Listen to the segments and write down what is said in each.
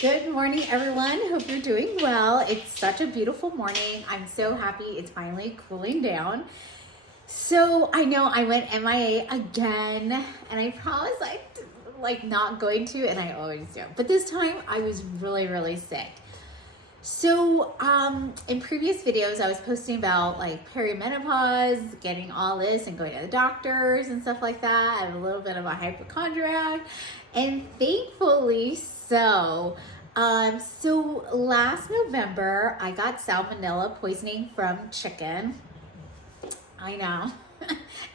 Good morning, everyone. Hope you're doing well. It's such a beautiful morning. I'm so happy it's finally cooling down. So I know I went MIA again, and I promised I'd not going to, and I always do. But this time I was really sick. So in previous videos, I was posting about like perimenopause, getting all this and going to the doctors and stuff like that. I'm a little bit of a hypochondriac, and thankfully so last November, I got salmonella poisoning from chicken. I know.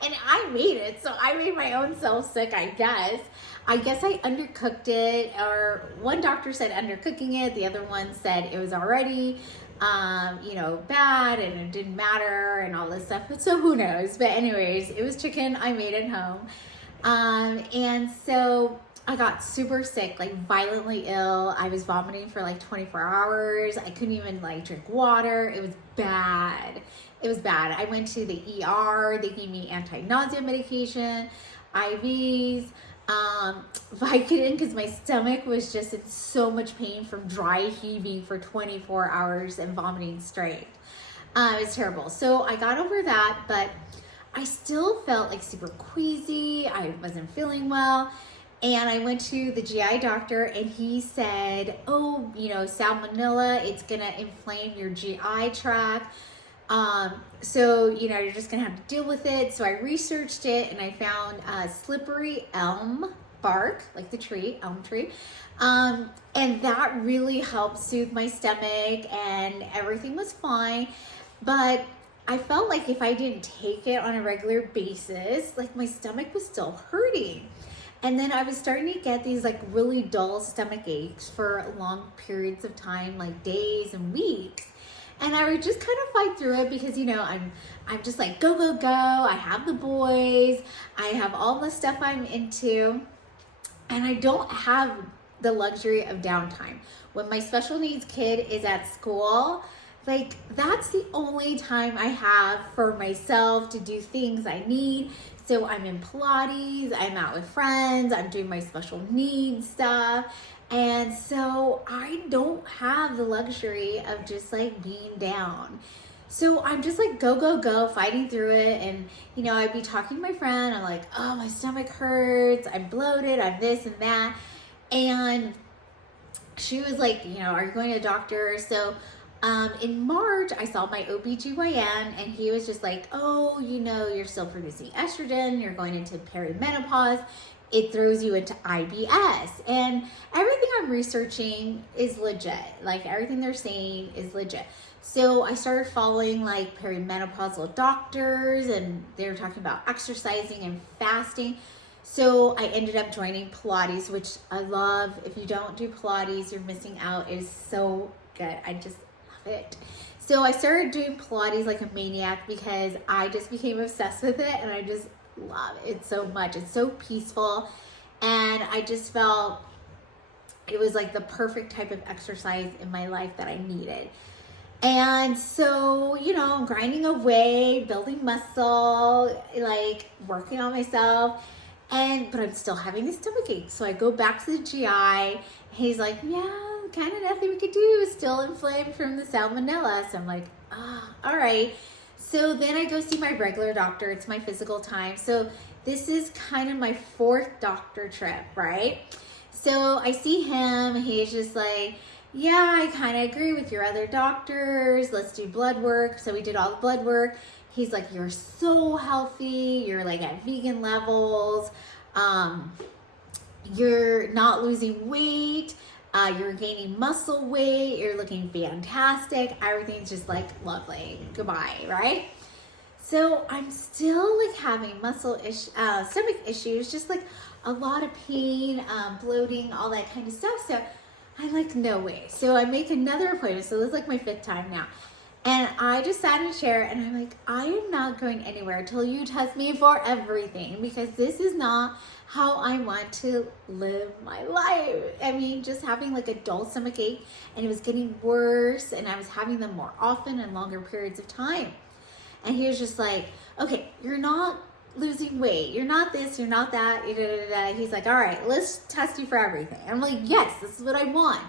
And I made it, so I made my own self sick, I guess. I undercooked it, or one doctor said undercooking it, the other one said it was already, bad and it didn't matter and all this stuff. But so who knows? But anyways, it was chicken. I made it home. And so I got super sick, like violently ill. I was vomiting for like 24 hours. I couldn't even drink water. It was bad. It was bad. I went to the ER. They gave me anti-nausea medication, IVs, Vicodin, because my stomach was just in so much pain from dry heaving for 24 hours and vomiting straight. It was terrible. So I got over that, but I still felt like super queasy. I wasn't feeling well. And I went to the GI doctor, and he said, salmonella, it's going to inflame your GI tract. So you're just going to have to deal with it. So I researched it, and I found slippery elm bark, like the tree, elm tree. And that really helped soothe my stomach, and everything was fine. But I felt like if I didn't take it on a regular basis, my stomach was still hurting. And then I was starting to get these really dull stomach aches for long periods of time, like days and weeks. And I would just kind of fight through it because, I'm just go. I have the boys. I have all the stuff I'm into. And I don't have the luxury of downtime. When my special needs kid is at school, that's the only time I have for myself to do things I need. So I'm in Pilates, I'm out with friends, I'm doing my special needs stuff. And so I don't have the luxury of just being down. So I'm just go, fighting through it. And, I'd be talking to my friend. I'm like, oh, my stomach hurts. I'm bloated. I'm this and that. And she was like, are you going to a doctor? So in March, I saw my OBGYN, and he was just like, oh, you're still producing estrogen. You're going into perimenopause. It throws you into IBS. And everything I'm researching is legit. Everything they're saying is legit. So I started following perimenopausal doctors, and they were talking about exercising and fasting. So I ended up joining Pilates, which I love. If you don't do Pilates, you're missing out. It is so good. I just love it. So I started doing Pilates like a maniac because I just became obsessed with it, and I just love it so much. It's so peaceful, and I just felt it was the perfect type of exercise in my life that I needed. And so, I'm grinding away, building muscle, working on myself, but I'm still having the stomach ache. So I go back to the GI. He's like, yeah, kind of nothing we could do. Still inflamed from the salmonella. So I'm like, all right. So then I go see my regular doctor. It's my physical time. So this is kind of my fourth doctor trip, right? So I see him. He's just like, yeah, I kind of agree with your other doctors. Let's do blood work. So we did all the blood work. He's like, you're so healthy. You're at vegan levels. You're not losing weight. You're gaining muscle weight. You're looking fantastic. Everything's just lovely. Goodbye, right? So I'm still having stomach issues, just a lot of pain, bloating, all that kind of stuff. So I'm no way. So I make another appointment. So this is my fifth time now. And I just sat in a chair, and I'm like, I am not going anywhere until you test me for everything, because this is not how I want to live my life. I mean, just having a dull stomach ache, and it was getting worse, and I was having them more often and longer periods of time. And he was just like, okay, you're not losing weight. You're not this, you're not that. He's like, all right, let's test you for everything. I'm like, yes, this is what I want.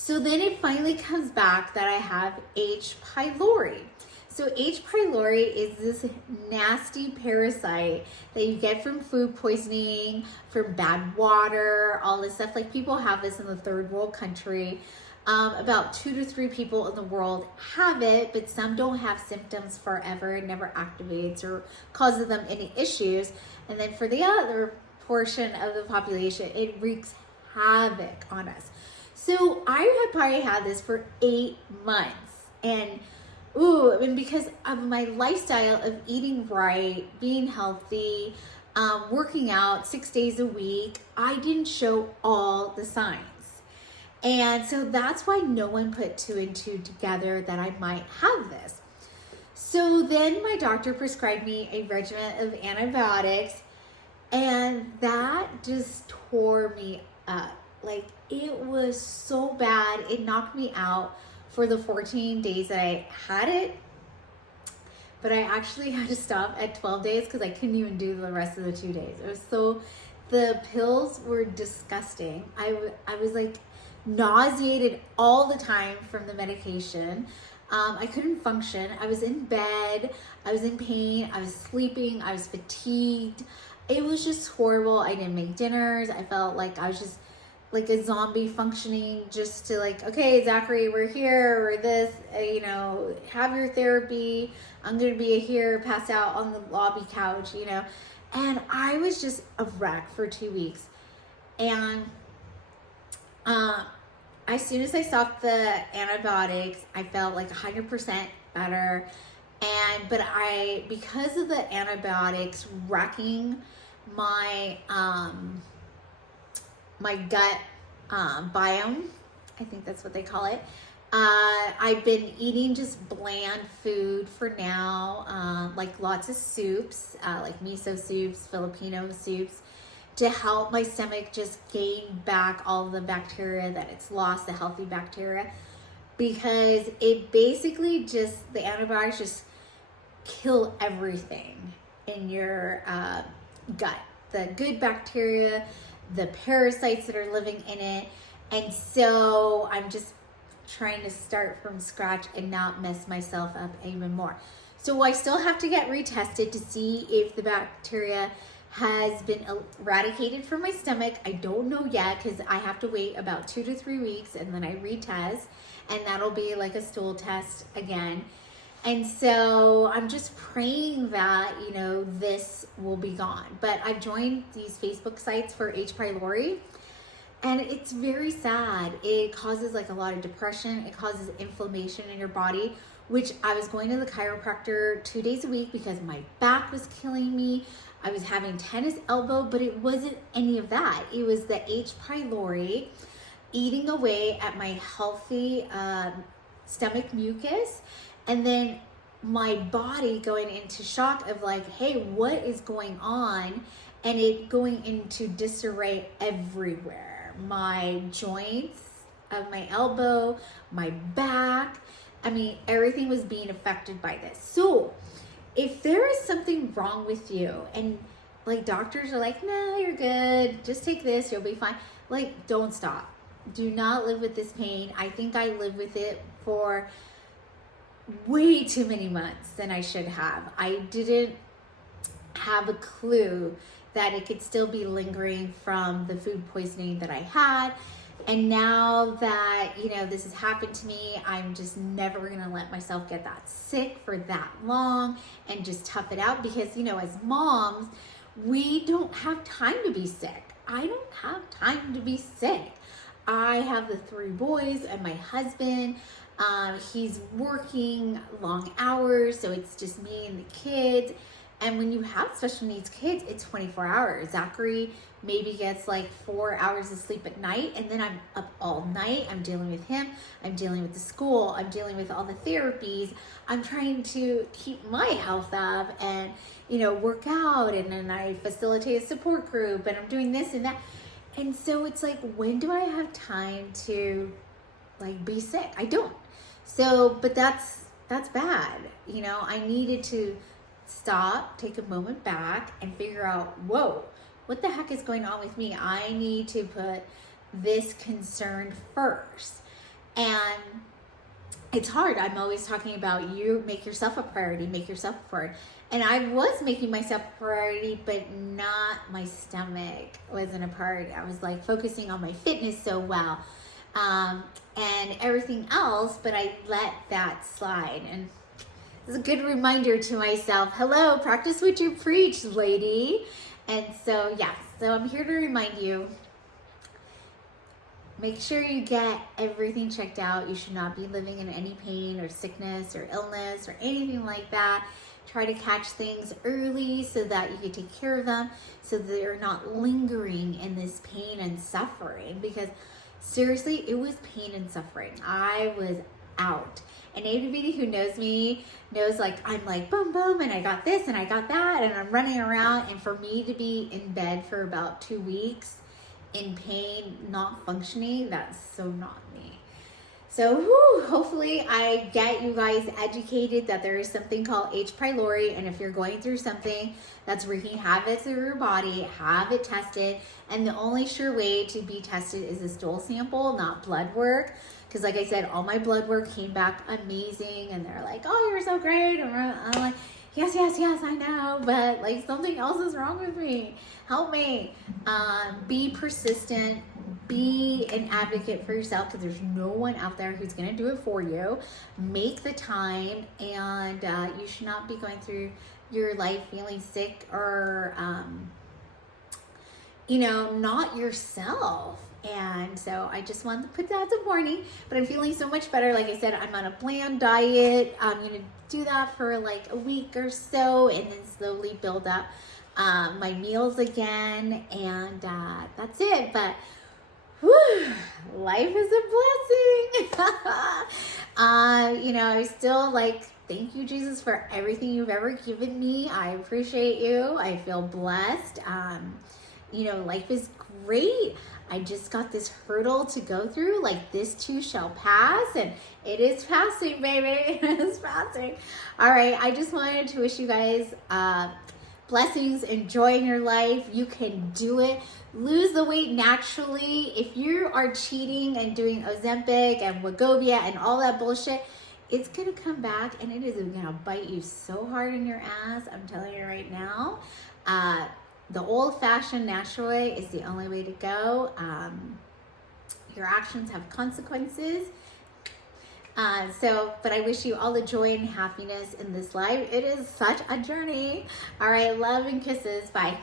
So then it finally comes back that I have H. pylori. So H. pylori is this nasty parasite that you get from food poisoning, from bad water, all this stuff. Like, people have this in the third world country. About 2 to 3 people in the world have it, but some don't have symptoms forever. It never activates or causes them any issues. And then for the other portion of the population, it wreaks havoc on us. So I had probably had this for 8 months. And because of my lifestyle of eating right, being healthy, working out 6 days a week, I didn't show all the signs. And so that's why no one put 2 and 2 together that I might have this. So then my doctor prescribed me a regimen of antibiotics, and that just tore me up. Like, it was so bad. It knocked me out for the 14 days that I had it. But I actually had to stop at 12 days because I couldn't even do the rest of the 2 days. The pills were disgusting. I was like nauseated all the time from the medication. I couldn't function. I was in bed. I was in pain. I was sleeping. I was fatigued. It was just horrible. I didn't make dinners. I felt like I was just like a zombie functioning, just to like, okay, Zachary, we're here, we're this, have your therapy. I'm going to be here, passed out on the lobby couch, And I was just a wreck for 2 weeks. And as soon as I stopped the antibiotics, I felt like 100% better. But because of the antibiotics wrecking my my gut biome, I think that's what they call it. I've been eating just bland food for now, like lots of soups, like miso soups, Filipino soups, to help my stomach just gain back all the bacteria that it's lost, the healthy bacteria, because it basically the antibiotics just kill everything in your gut, the good bacteria, the parasites that are living in it. And so I'm just trying to start from scratch and not mess myself up even more. So I still have to get retested to see if the bacteria has been eradicated from my stomach. I don't know yet because I have to wait about 2 to 3 weeks, and then I retest, and that'll be like a stool test again. And so I'm just praying that, this will be gone. But I've joined these Facebook sites for H. pylori, and it's very sad. It causes like a lot of depression. It causes inflammation in your body, which I was going to the chiropractor 2 days a week because my back was killing me. I was having tennis elbow, but it wasn't any of that. It was the H. pylori eating away at my healthy stomach mucus. And then my body going into shock of like, hey, what is going on? And it going into disarray everywhere. My joints of my elbow, my back. I mean, everything was being affected by this. So if there is something wrong with you and like doctors are like, no, you're good, just take this, you'll be fine. Like, don't stop. Do not live with this pain. I think I lived with it for way too many months than I should have. I didn't have a clue that it could still be lingering from the food poisoning that I had. And now that, this has happened to me, I'm just never going to let myself get that sick for that long and just tough it out because, as moms, we don't have time to be sick. I don't have time to be sick. I have the 3 boys and my husband. He's working long hours, so it's just me and the kids. And when you have special needs kids, it's 24 hours. Zachary maybe gets like 4 hours of sleep at night, and then I'm up all night. I'm dealing with him. I'm dealing with the school. I'm dealing with all the therapies. I'm trying to keep my health up and, work out. And then I facilitate a support group, and I'm doing this and that. And so it's like, when do I have time to like be sick? I don't. So, but that's bad. I needed to stop, take a moment back and figure out, whoa, what the heck is going on with me? I need to put this concern first. And it's hard. I'm always talking about you make yourself a priority, make yourself a priority. And I was making myself a priority, but not my stomach wasn't a priority. I was like focusing on my fitness so well, and everything else, but I let that slide. And it's a good reminder to myself, hello, practice what you preach, lady. And so, yeah, so I'm here to remind you, make sure you get everything checked out. You should not be living in any pain or sickness or illness or anything like that. Try to catch things early so that you can take care of them, so that they're not lingering in this pain and suffering. Because seriously, it was pain and suffering. I was out. And anybody who knows me knows, like, I'm like, boom, boom, and I got this and I got that, and I'm running around. And for me to be in bed for about 2 weeks in pain, not functioning, that's so not me. So hopefully I get you guys educated that there is something called H. pylori, and if you're going through something that's wreaking havoc through your body, have it tested. And the only sure way to be tested is a stool sample, not blood work. Because like I said, all my blood work came back amazing, and they're like, oh, you're so great. And I'm like, yes, I know, but like something else is wrong with me. Help me. Be persistent. Be an advocate for yourself, because there's no one out there who's going to do it for you. Make the time, and you should not be going through your life feeling sick or, not yourself. And so I just wanted to put that as a warning, but I'm feeling so much better. Like I said, I'm on a bland diet. I'm going to do that for like a week or so, and then slowly build up my meals again. And that's it. But life is a blessing. I still thank you, Jesus, for everything you've ever given me. I appreciate you. I feel blessed. Life is great. I just got this hurdle to go through. Like, this too shall pass, and it is passing, baby. It is passing. All right. I just wanted to wish you guys blessings and joy in your life. You can do it. Lose the weight naturally. If you are cheating and doing Ozempic and Wegovy and all that bullshit, it's going to come back, and it is going to bite you so hard in your ass. I'm telling you right now. The old-fashioned natural way is the only way to go. Your actions have consequences. But I wish you all the joy and happiness in this life. It is such a journey. All right, love and kisses. Bye.